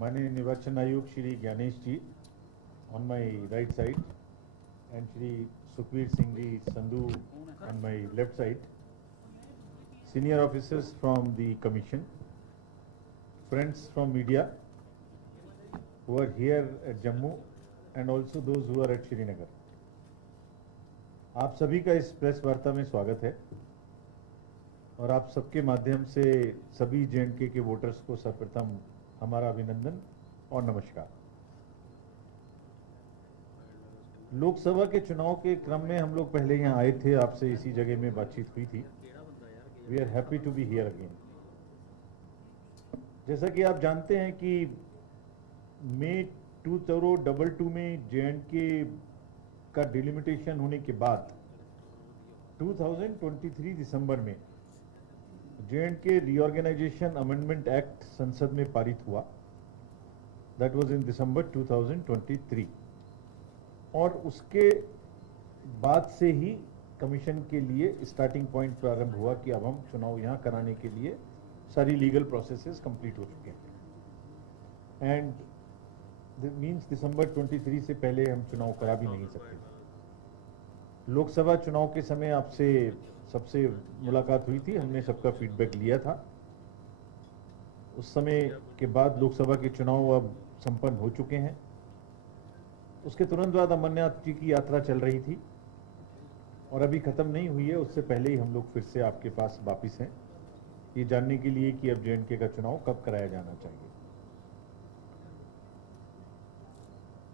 माननीय निर्वाचन आयोग श्री ज्ञानेश जी on my right side and Shri Sukhbir Singh ji Sandhu on my left side, senior officers from the commission, friends from media who are here at Jammu and also those who are at Srinagar. आप सभी का इस press वार्ता में स्वागत है और आप सबके माध्यम से सभी जे.एंड.के के वोटर्स को सर्वप्रथम हमारा अभिनंदन और नमस्कार। लोकसभा के चुनाव के क्रम में हम लोग पहले यहाँ आए थे, आपसे इसी जगह में बातचीत हुई थी। We are happy to be here again. जैसा कि आप जानते हैं कि मई 2022 में जे.एंड.के का डिलिमिटेशन होने के बाद 2023 दिसंबर में जे.एंड.के रीऑर्गेनाइजेशन अमेंडमेंट एक्ट संसद में पारित हुआ। दैट वाज इन दिसंबर 2023 और उसके बाद से ही कमीशन के लिए स्टार्टिंग पॉइंट प्रारंभ हुआ कि अब हम चुनाव यहाँ कराने के लिए सारी लीगल प्रोसेसेस कंप्लीट हो चुके हैं एंड दिस मीन्स दिसंबर 23 से पहले हम चुनाव करा भी नहीं सकते। लोकसभा चुनाव के समय आपसे सबसे मुलाकात हुई थी, हमने सबका फीडबैक लिया था। उस समय के बाद लोकसभा के चुनाव अब संपन्न हो चुके हैं। उसके तुरंत बाद अमरनाथ जी की यात्रा चल रही थी और अभी खत्म नहीं हुई है। उससे पहले ही हम लोग फिर से आपके पास वापिस हैं ये जानने के लिए कि अब जे.एंड.के का चुनाव कब कराया जाना चाहिए।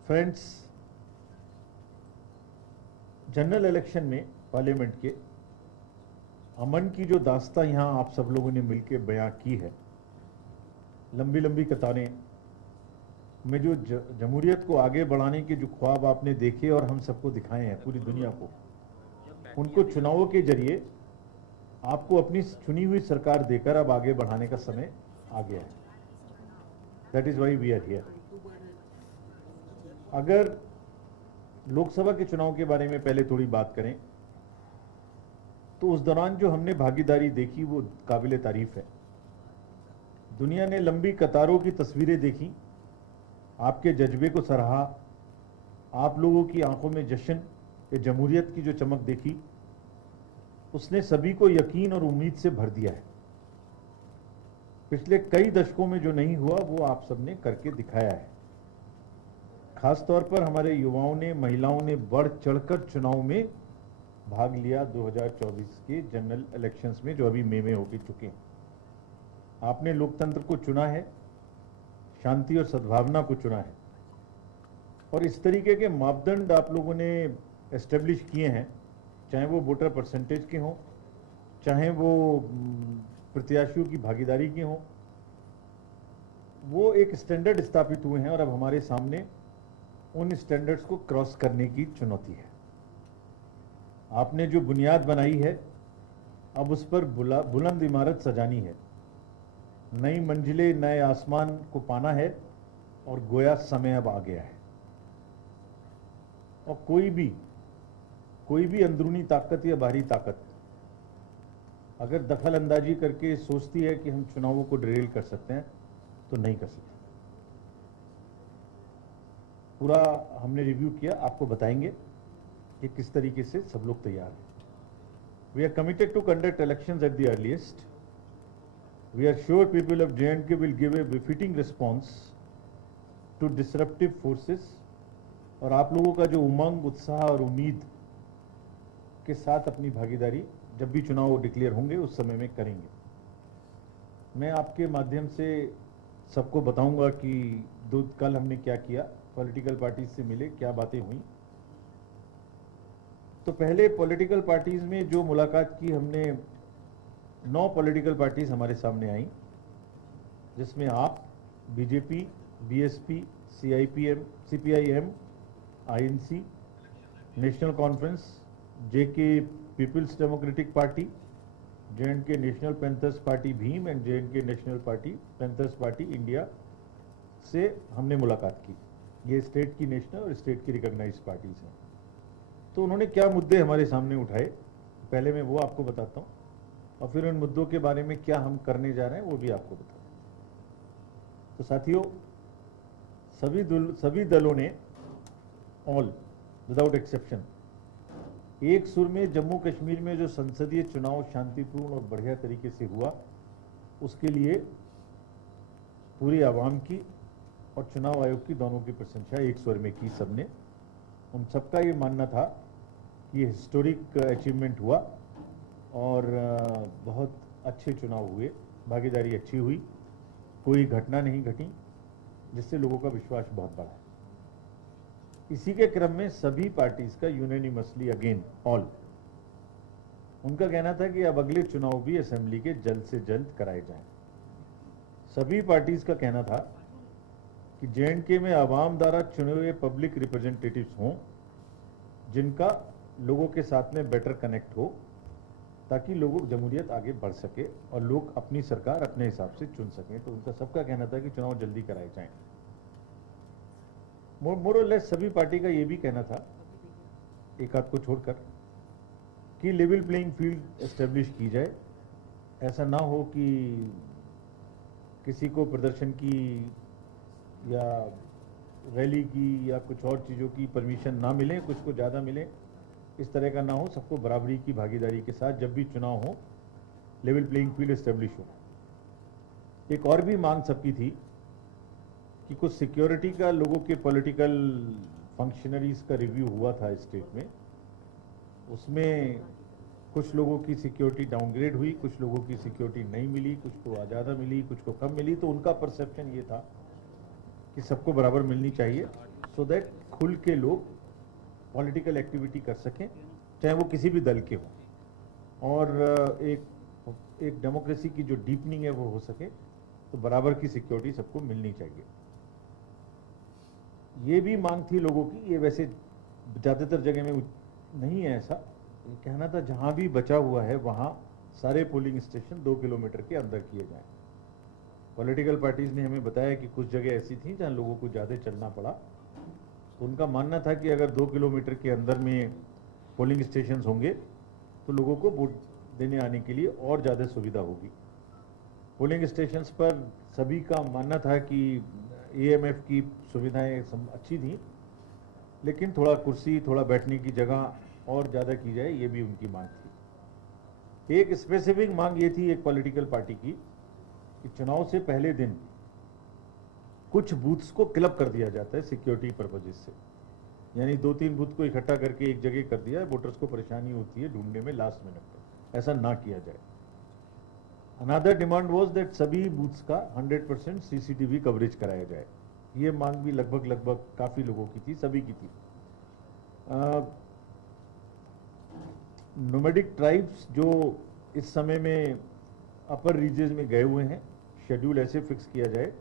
फ्रेंड्स, जनरल इलेक्शन में पार्लियामेंट के अमन की जो दास्ता यहां आप सब लोगों ने मिलकर बयां की है, लंबी लंबी कतारें में जो जमहूरियत को आगे बढ़ाने के जो ख्वाब आपने देखे और हम सबको दिखाए हैं पूरी दुनिया को, उनको चुनावों के जरिए आपको अपनी चुनी हुई सरकार देकर अब आगे बढ़ाने का समय आ गया है। That is why we are here. अगर लोकसभा के चुनाव के बारे में पहले थोड़ी बात करें तो उस दौरान जो हमने भागीदारी देखी वो काबिले तारीफ है। दुनिया ने लंबी कतारों की तस्वीरें देखी, आपके जज्बे को सराहा, आप लोगों की आंखों में जश्न ये जमहूरियत की जो चमक देखी, उसने सभी को यकीन और उम्मीद से भर दिया है। पिछले कई दशकों में जो नहीं हुआ वो आप सबने करके दिखाया है। खास तौर पर हमारे युवाओं ने, महिलाओं ने बढ़ चढ़कर चुनाव में भाग लिया 2024 के जनरल इलेक्शंस में जो अभी मई में होके चुके हैं। आपने लोकतंत्र को चुना है, शांति और सद्भावना को चुना है और इस तरीके के मापदंड आप लोगों ने एस्टेब्लिश किए हैं, चाहे वो वोटर परसेंटेज के हों, चाहे वो प्रत्याशियों की भागीदारी के हों, वो एक स्टैंडर्ड स्थापित हुए हैं और अब हमारे सामने उन स्टैंडर्ड्स को क्रॉस करने की चुनौती है। आपने जो बुनियाद बनाई है अब उस पर बुलंद इमारत सजानी है, नई मंजिलें, नए आसमान को पाना है और गोया समय अब आ गया है। और कोई भी अंदरूनी ताकत या बाहरी ताकत अगर दखल अंदाजी करके सोचती है कि हम चुनावों को डिरेल कर सकते हैं तो नहीं कर सकते। पूरा हमने रिव्यू किया, आपको बताएंगे कि किस तरीके से सब लोग तैयार हैं। We are committed to conduct elections at the earliest. We are sure people of J&K will give a befitting response to disruptive forces और आप लोगों का जो उमंग, उत्साह और उम्मीद के साथ अपनी भागीदारी जब भी चुनाव डिक्लेयर होंगे उस समय में करेंगे। मैं आपके माध्यम से सबको बताऊंगा कि कल हमने क्या किया, पॉलिटिकल पार्टीज से मिले, क्या बातें हुई। तो पहले पॉलिटिकल पार्टीज में जो मुलाकात की हमने, 9 पॉलिटिकल पार्टीज हमारे सामने आई, जिसमें AAP, BJP, BSP, CPIM, INC, National Conference, JK Peoples Democratic Party, J and K National Panthers Party Bhim and J and K National Party Panthers Party India से हमने मुलाकात की। ये स्टेट की नेशनल और स्टेट की रिकॉग्नाइज्ड पार्टीज हैं। तो उन्होंने क्या मुद्दे हमारे सामने उठाए, पहले मैं वो आपको बताता हूँ और फिर उन मुद्दों के बारे में क्या हम करने जा रहे हैं वो भी आपको बताते हैं। तो साथियों, सभी दलों ने ऑल विदाउट एक्सेप्शन एक सुर में जम्मू कश्मीर में जो संसदीय चुनाव शांतिपूर्ण और बढ़िया तरीके से हुआ, उसके लिए पूरी आवाम की और चुनाव आयोग की दोनों की प्रशंसा एक स्वर में की सबने। उन सबका ये मानना था कि ये हिस्टोरिक अचीवमेंट हुआ और बहुत अच्छे चुनाव हुए, भागीदारी अच्छी हुई, कोई घटना नहीं घटी, जिससे लोगों का विश्वास बहुत बढ़ा। इसी के क्रम में सभी पार्टीज का यूनानिमसली अगेन ऑल उनका कहना था कि अब अगले चुनाव भी असेंबली के जल्द से जल्द कराए जाएं। सभी पार्टीज का कहना था कि J&K में आवाम द्वारा चुने हुए पब्लिक रिप्रेजेंटेटिव्स हों, जिनका लोगों के साथ में बेटर कनेक्ट हो, ताकि लोगों जमहूरियत आगे बढ़ सके और लोग अपनी सरकार अपने हिसाब से चुन सकें। तो उनका सबका कहना था कि चुनाव जल्दी कराए जाएं। मोर और लेस सभी पार्टी का ये भी कहना था, एक आध को छोड़कर, कि लेवल प्लेइंग फील्ड एस्टेब्लिश की जाए। ऐसा ना हो कि किसी को प्रदर्शन की या रैली की या कुछ और चीज़ों की परमिशन ना मिले, कुछ को ज़्यादा मिले, इस तरह का ना हो। सबको बराबरी की भागीदारी के साथ जब भी चुनाव हो लेवल प्लेइंग फील्ड एस्टेब्लिश हो। एक और भी मांग सबकी थी कि कुछ सिक्योरिटी का लोगों के पॉलिटिकल फंक्शनरीज का रिव्यू हुआ था स्टेट में, उसमें कुछ लोगों की सिक्योरिटी डाउनग्रेड हुई, कुछ लोगों की सिक्योरिटी नहीं मिली, कुछ को ज़्यादा मिली, कुछ को कम मिली। तो उनका परसेप्शन ये था कि सबको बराबर मिलनी चाहिए, सो दैट खुल के लोग पॉलिटिकल एक्टिविटी कर सकें, चाहे वो किसी भी दल के हों, और एक डेमोक्रेसी की जो डीपनिंग है वो हो सके। तो बराबर की सिक्योरिटी सबको मिलनी चाहिए। ये भी मांग थी लोगों की, ये वैसे ज़्यादातर जगह में नहीं है ऐसा, कहना था जहां भी बचा हुआ है वहां सारे पोलिंग स्टेशन 2 किलोमीटर के अंदर किए जाएं। पॉलिटिकल पार्टीज ने हमें बताया कि कुछ जगह ऐसी थी जहां लोगों को ज़्यादा चलना पड़ा, तो उनका मानना था कि अगर 2 किलोमीटर के अंदर में पोलिंग स्टेशन होंगे तो लोगों को वोट देने आने के लिए और ज़्यादा सुविधा होगी। पोलिंग स्टेशंस पर सभी का मानना था कि AMF की सुविधाएं अच्छी थी, लेकिन थोड़ा कुर्सी, थोड़ा बैठने की जगह और ज़्यादा की जाए, ये भी उनकी मांग थी। एक स्पेसिफिक मांग ये थी एक पॉलिटिकल पार्टी की कि चुनाव से पहले दिन कुछ बूथ्स को क्लब कर दिया जाता है सिक्योरिटी पर्पजेज से, यानी 2-3 बूथ को इकट्ठा करके एक जगह कर दिया है, वोटर्स को परेशानी होती है ढूंढने में लास्ट मिनट पर, ऐसा ना किया जाए। अनदर डिमांड वाज दैट सभी बूथ्स का 100% CCTV कवरेज कराया जाए। ये मांग भी लगभग काफ़ी लोगों की थी, सभी की थी। नोमैडिक ट्राइब्स जो इस समय में अपर रीजन में गए हुए हैं, शेड्यूल ऐसे फिक्स किया जाए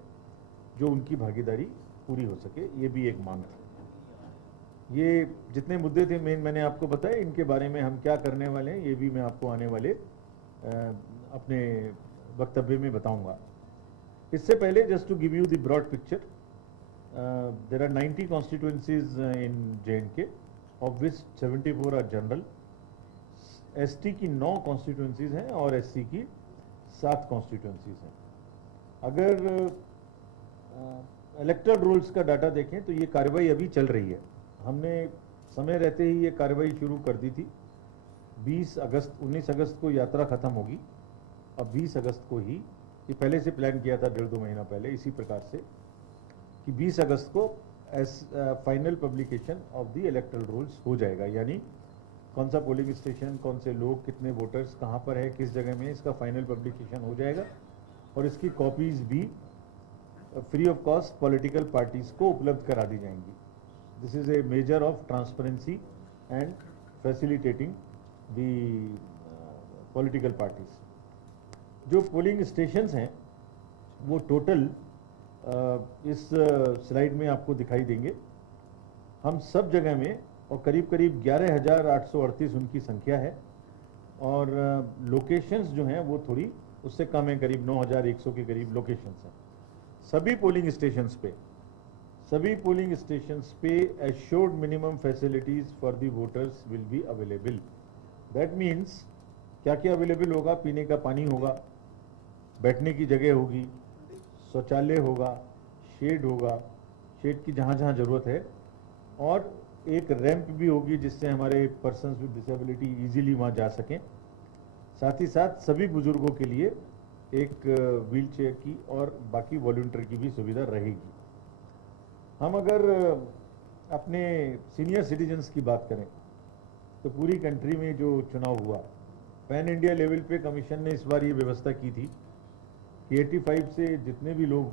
जो उनकी भागीदारी पूरी हो सके, ये भी एक मांग थी। ये जितने मुद्दे थे मेन मैंने आपको बताया, इनके बारे में हम क्या करने वाले हैं ये भी मैं आपको आने वाले अपने वक्तव्य में बताऊंगा। इससे पहले just to give you the broad picture, there are 90 constituencies in J&K, of which 74 are general. ST की 9 कॉन्स्टिट्यूएंसीज हैं और SC की 7 कॉन्स्टिट्यूएंसीज हैं। अगर इलेक्टोरल रोल्स का डाटा देखें तो ये कार्रवाई अभी चल रही है। हमने समय रहते ही ये कार्रवाई शुरू कर दी थी। 19 अगस्त को यात्रा खत्म होगी। अब 20 अगस्त को ही, ये पहले से प्लान किया था 1.5-2 महीना पहले इसी प्रकार से, कि 20 अगस्त को final publication of the electoral rolls हो जाएगा, यानी कौन सा पोलिंग स्टेशन, कौन से लोग, कितने वोटर्स कहाँ पर है, किस जगह में, इसका फाइनल पब्लिकेशन हो जाएगा और इसकी कॉपीज भी free of cost political parties को उपलब्ध करा दी जाएंगी। This is a measure of transparency and facilitating the political parties. जो पोलिंग स्टेशंस हैं वो टोटल इस स्लाइड में आपको दिखाई देंगे। हम सब जगह में, और करीब 11,838 उनकी संख्या है, और लोकेशंस जो हैं वो थोड़ी उससे कम है, करीब 9,100 के करीब लोकेशंस हैं। सभी पोलिंग स्टेशंस पे assured minimum facilities for the voters will be available. That means क्या क्या अवेलेबल होगा? पीने का पानी होगा, बैठने की जगह होगी, शौचालय होगा, शेड होगा। शेड की जहाँ जहाँ ज़रूरत है, और एक रैंप भी होगी जिससे हमारे पर्सन्स विद डिसेबिलिटी इजीली वहाँ जा सकें। साथ ही साथ सभी बुजुर्गों के लिए एक व्हील चेयर की और बाकी वॉलंटियर की भी सुविधा रहेगी। हम अगर अपने सीनियर सिटीजन्स की बात करें तो पूरी कंट्री में जो चुनाव हुआ, पैन इंडिया लेवल पे कमीशन ने इस बार ये व्यवस्था की थी कि 85 से जितने भी लोग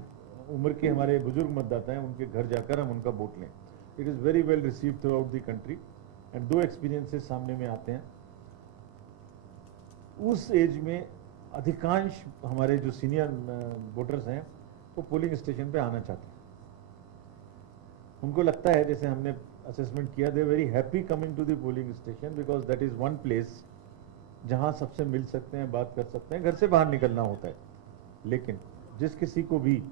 उम्र के हमारे बुजुर्ग मतदाता हैं उनके घर जाकर हम उनका वोट लें। It is very well received through out the country and दो एक्सपीरियंसेस सामने में आते हैं। उस एज में अधिकांश हमारे जो सीनियर वोटर्स हैं वो पोलिंग स्टेशन पे आना चाहते हैं। उनको लगता है, जैसे हमने असेसमेंट किया, they very happy coming to the polling station because that is one place जहां सबसे मिल सकते हैं, बात कर सकते हैं। घर से बाहर निकलना होता है, लेकिन जिस किसी को भी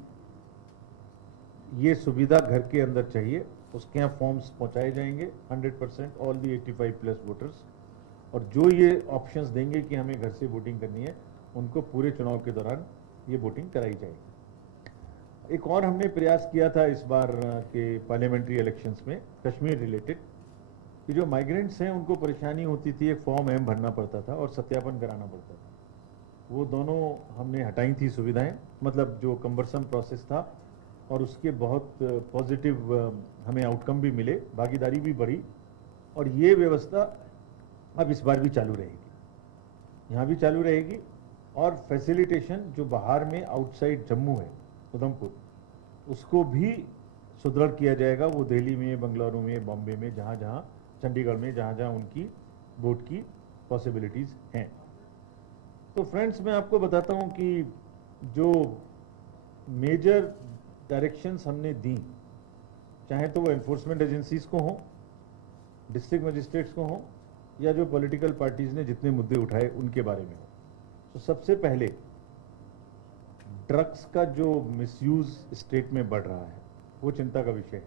ये सुविधा घर के अंदर चाहिए उसके यहाँ फॉर्म्स पहुंचाए जाएंगे 100% ऑल दी 85+ वोटर्स, और जो ये ऑप्शंस देंगे कि हमें घर से वोटिंग करनी है उनको पूरे चुनाव के दौरान ये वोटिंग कराई जाएगी। एक और हमने प्रयास किया था इस बार के पार्लियामेंट्री इलेक्शंस में कश्मीर रिलेटेड, कि जो माइग्रेंट्स हैं उनको परेशानी होती थी, एक फॉर्म एम भरना पड़ता था और सत्यापन कराना पड़ता था। वो दोनों हमने हटाई थी सुविधाएं, मतलब जो कम्बरसम प्रोसेस था, और उसके बहुत पॉजिटिव हमें आउटकम भी मिले, भागीदारी भी बढ़ी, और ये व्यवस्था अब इस बार भी चालू रहेगी, यहाँ भी चालू रहेगी। और फैसिलिटेशन जो बाहर में आउटसाइड जम्मू है, उधमपुर, उसको भी सुदृढ़ किया जाएगा। वो दिल्ली में, बंगलुरु में, बॉम्बे में, जहाँ जहाँ, चंडीगढ़ में, जहाँ जहाँ उनकी वोट की पॉसिबिलिटीज़ हैं। तो फ्रेंड्स, मैं आपको बताता हूँ कि जो मेजर डायरेक्शंस हमने दी, चाहे तो वो एनफोर्समेंट एजेंसीज को हो, डिस्ट्रिक्ट मजिस्ट्रेट्स को हो, या जो पॉलिटिकल पार्टीज ने जितने मुद्दे उठाए उनके बारे में हो, तो सबसे पहले ड्रग्स का जो मिसयूज स्टेट में बढ़ रहा है वो चिंता का विषय है।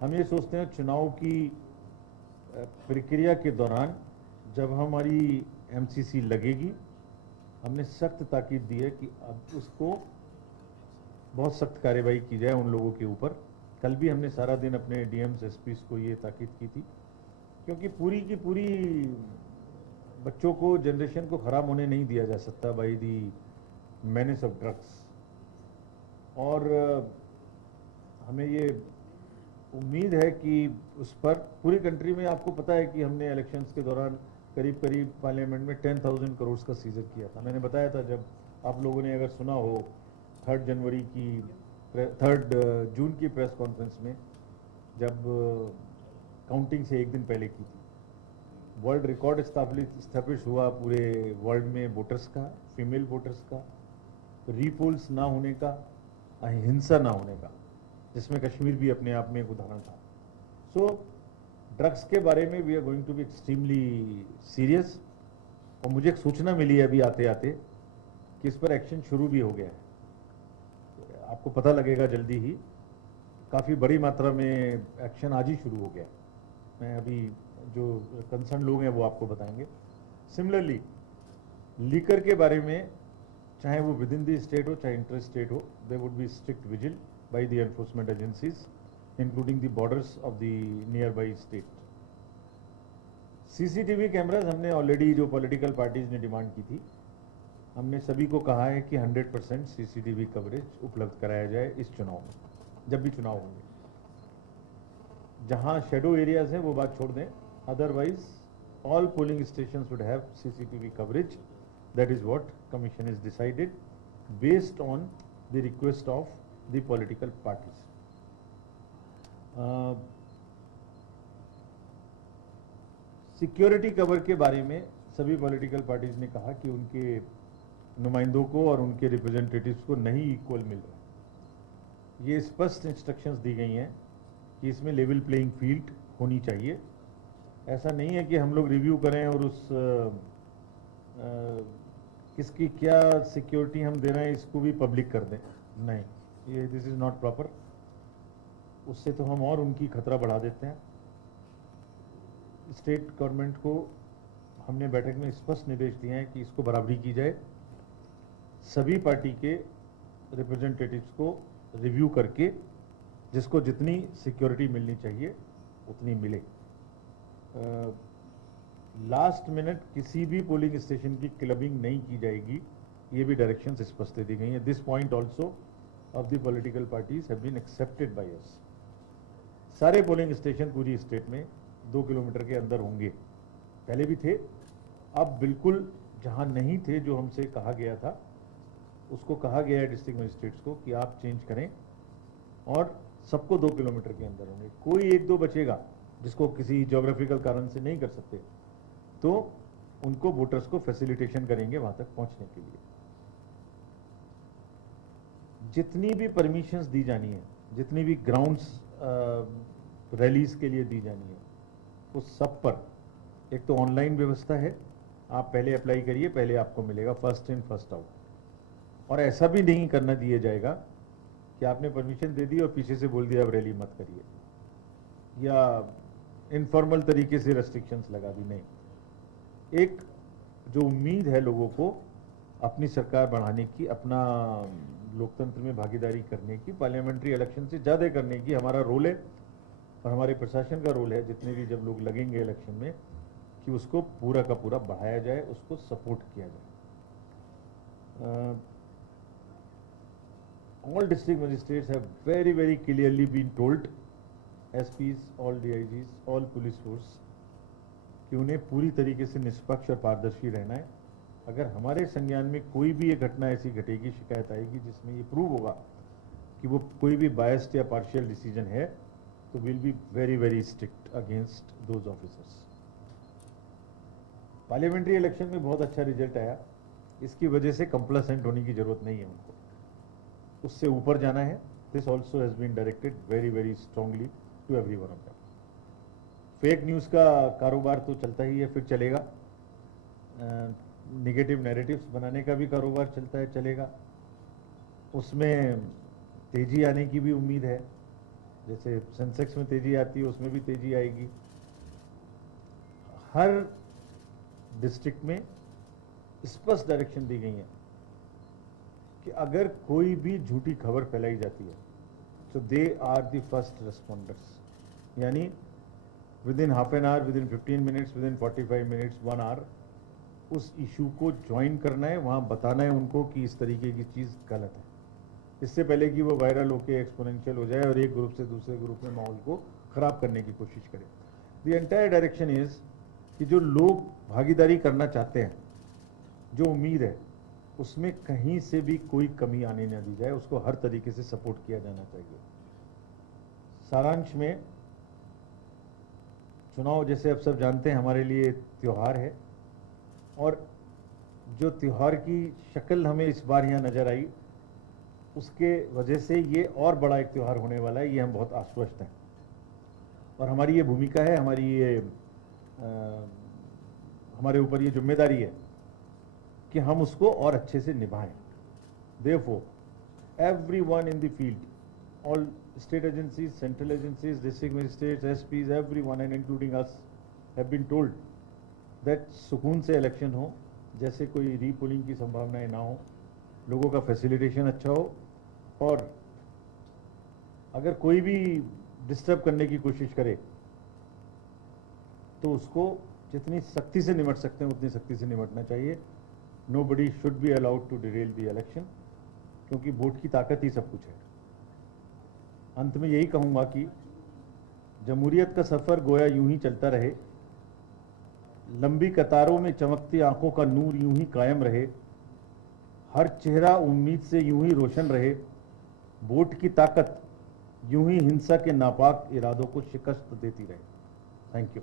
हम ये सोचते हैं चुनाव की प्रक्रिया के दौरान जब हमारी एमसीसी लगेगी, हमने सख्त ताकीद दी है कि अब उसको बहुत सख्त कार्रवाई की जाए उन लोगों के ऊपर। कल भी हमने सारा दिन अपने डीएम्स एसपीस को ये ताकीद की थी, क्योंकि पूरी की पूरी बच्चों को, जनरेशन को खराब होने नहीं दिया जा सकता by the menace of drugs. और हमें ये उम्मीद है कि उस पर पूरी कंट्री में, आपको पता है कि हमने इलेक्शंस के दौरान करीब करीब पार्लियामेंट में 10,000 करोड़ का सीजर किया था। मैंने बताया था, जब आप लोगों ने अगर सुना हो, 3 जून की प्रेस कॉन्फ्रेंस में, जब काउंटिंग से एक दिन पहले की थी, वर्ल्ड रिकॉर्ड स्थापित हुआ पूरे वर्ल्ड में वोटर्स का, फीमेल वोटर्स का, रीपोल्स ना होने का, हिंसा ना होने का, जिसमें कश्मीर भी अपने आप में एक उदाहरण था। सो ड्रग्स के बारे में we are going to be extremely serious. और मुझे एक सूचना मिली है अभी आते आते कि इस पर एक्शन शुरू भी हो गया है। आपको पता लगेगा जल्दी ही, काफ़ी बड़ी मात्रा में एक्शन आज ही शुरू हो गया। मैं अभी जो कंसर्न लोग हैं वो आपको बताएंगे। सिमिलरली लीकर के बारे में, चाहे वो विद इन द स्टेट हो चाहे इंटर स्टेट हो, there would be strict vigil by the enforcement agencies including the borders of the nearby state. CCTV cameras हमने ऑलरेडी, जो पॉलिटिकल पार्टीज ने डिमांड की थी, हमने सभी को कहा है कि 100% सीसीटीवी कवरेज उपलब्ध कराया जाए इस चुनाव में, जब भी चुनाव होंगे। जहां शेडो एरियाज हैं वो बात छोड़ दें, otherwise all polling stations would have CCTV coverage. That is what commission is decided based on the request of the political parties. Security cover के बारे में सभी पॉलिटिकल पार्टीज ने कहा कि उनके नुमाइंदों को और उनके रिप्रेजेंटेटिव्स को नहीं इक्वल मिल रहा। ये स्पष्ट इंस्ट्रक्शंस दी गई हैं कि इसमें लेवल प्लेइंग फील्ड होनी चाहिए। ऐसा नहीं है कि हम लोग रिव्यू करें और उस किसकी क्या सिक्योरिटी हम दे रहे हैं इसको भी पब्लिक कर दें। नहीं, ये दिस इज नॉट प्रॉपर। उससे तो हम और उनकी खतरा बढ़ा देते हैं। स्टेट गवर्नमेंट को हमने बैठक में स्पष्ट निर्देश दिए हैं कि इसको बराबरी की जाए। सभी पार्टी के रिप्रेजेंटेटिव्स को रिव्यू करके जिसको जितनी सिक्योरिटी मिलनी चाहिए उतनी मिले। लास्ट मिनट किसी भी पोलिंग स्टेशन की क्लबिंग नहीं की जाएगी, ये भी डायरेक्शंस स्पष्ट दी गई हैं। This point also of the political parties have been accepted by us. सारे पोलिंग स्टेशन पूरी स्टेट में 2 किलोमीटर के अंदर होंगे, पहले भी थे, अब बिल्कुल जहां नहीं थे, जो हमसे कहा गया था, उसको कहा गया है डिस्ट्रिक्ट मजिस्ट्रेट्स को कि आप चेंज करें और सबको 2 किलोमीटर के अंदर होंगे। कोई 1-2 बचेगा जिसको किसी ज्योग्राफिकल कारण से नहीं कर सकते, तो उनको वोटर्स को फैसिलिटेशन करेंगे वहां तक पहुंचने के लिए। जितनी भी परमिशंस दी जानी है, जितनी भी ग्राउंड्स रैलीज के लिए दी जानी है, उस सब पर एक तो ऑनलाइन व्यवस्था है, आप पहले अप्लाई करिए, पहले आपको मिलेगा, फर्स्ट इन फर्स्ट आउट। और ऐसा भी नहीं करना दिया जाएगा कि आपने परमिशन दे दी और पीछे से बोल दिया अब रैली मत करिए, या इनफॉर्मल तरीके से रेस्ट्रिक्शंस लगा दी। नहीं, एक जो उम्मीद है लोगों को अपनी सरकार बढ़ाने की, अपना लोकतंत्र में भागीदारी करने की, पार्लियामेंट्री इलेक्शन से ज़्यादा करने की हमारा रोल है और हमारे प्रशासन का रोल है, जितने भी जब लोग लगेंगे इलेक्शन में, कि उसको पूरा का पूरा बढ़ाया जाए, उसको सपोर्ट किया जाए। All district magistrates have very clearly been told, SPs, all DIGs, all police force, कि उन्हें पूरी तरीके से निष्पक्ष और पारदर्शी रहना है। अगर हमारे संज्ञान में कोई भी ये घटना ऐसी घटेगी, शिकायत आएगी जिसमें ये प्रूव होगा कि वो कोई भी बायस्ड या पार्शियल डिसीजन है, तो will be very strict against those officers. Parliamentary election में बहुत अच्छा रिजल्ट आया, इसकी वजह से कंप्लेसेंट होने की जरूरत नहीं है उनको, उससे ऊपर जाना है। This also has been directed very strongly to every one of them. Fake news का कारोबार तो चलता ही है, फिर चलेगा। नेगेटिव नैरेटिव्स बनाने का भी कारोबार चलता है, चलेगा। उसमें तेजी आने की भी उम्मीद है, जैसे सेंसेक्स में तेजी आती है, उसमें भी तेजी आएगी। हर डिस्ट्रिक्ट में स्पष्ट डायरेक्शन दी गई है कि अगर कोई भी झूठी खबर फैलाई जाती है तो they are the first responders, यानी within half an hour, within 15 minutes, within 45 minutes, 1 hour उस इशू को ज्वाइन करना है, वहाँ बताना है उनको कि इस तरीके की चीज़ गलत है, इससे पहले कि वो वायरल होकर एक्सपोनेंशियल हो जाए और एक ग्रुप से दूसरे ग्रुप में माहौल को खराब करने की कोशिश करे। द एंटायर डायरेक्शन इज कि जो लोग भागीदारी करना चाहते हैं, जो उम्मीद है, उसमें कहीं से भी कोई कमी आने न दी जाए, उसको हर तरीके से सपोर्ट किया जाना चाहिए। सारांश में, चुनाव जैसे आप सब जानते हैं हमारे लिए त्यौहार है, और जो त्यौहार की शक्ल हमें इस बार यहाँ नजर आई, उसके वजह से ये और बड़ा एक त्यौहार होने वाला है, ये हम बहुत आश्वस्त हैं। और हमारी ये भूमिका है, हमारे ऊपर ये जिम्मेदारी है कि हम उसको और अच्छे से निभाएं। Therefore, everyone in the field, all state agencies, central agencies, district magistrates, SPs, everyone and including us have been told that सुकून से इलेक्शन हो, जैसे कोई रीपोलिंग की संभावनाएं ना हो, लोगों का फैसिलिटेशन अच्छा हो, और अगर कोई भी डिस्टर्ब करने की कोशिश करे तो उसको जितनी सख्ती से निपट सकते हैं उतनी सख्ती से निपटना चाहिए। Nobody should be allowed to derail the election, क्योंकि वोट की ताकत ही सब कुछ है। अंत में यही कहूँगा कि जमहूरियत का सफ़र गोया यूं ही चलता रहे, लंबी कतारों में चमकती आंखों का नूर यूं ही कायम रहे, हर चेहरा उम्मीद से यूं ही रोशन रहे, वोट की ताकत यूं ही हिंसा के नापाक इरादों को शिकस्त देती रहे। Thank you.